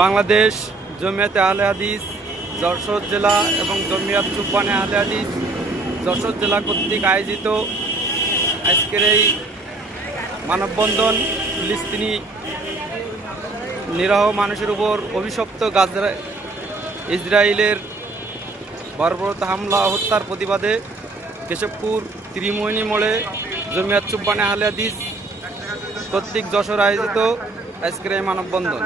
বাংলাদেশ জমিয়তে আহলে হাদিস যশোর জেলা এবং জমিয়ত চুব্বানে আহলে হাদিস যশোর জেলা কর্তৃক আয়োজিত আজকের এই মানববন্ধন ফিলিস্তিনি নিরহ মানুষের উপর অভিশপ্ত ইসরায়েলের বর্বরত হামলা হত্যার প্রতিবাদে কেশবপুর ত্রিমোহিনী মোড়ে জমিয়ত চুব্বানে আহলে হাদিস কর্তৃক যশোর আয়োজিত আজকের এই মানববন্ধন।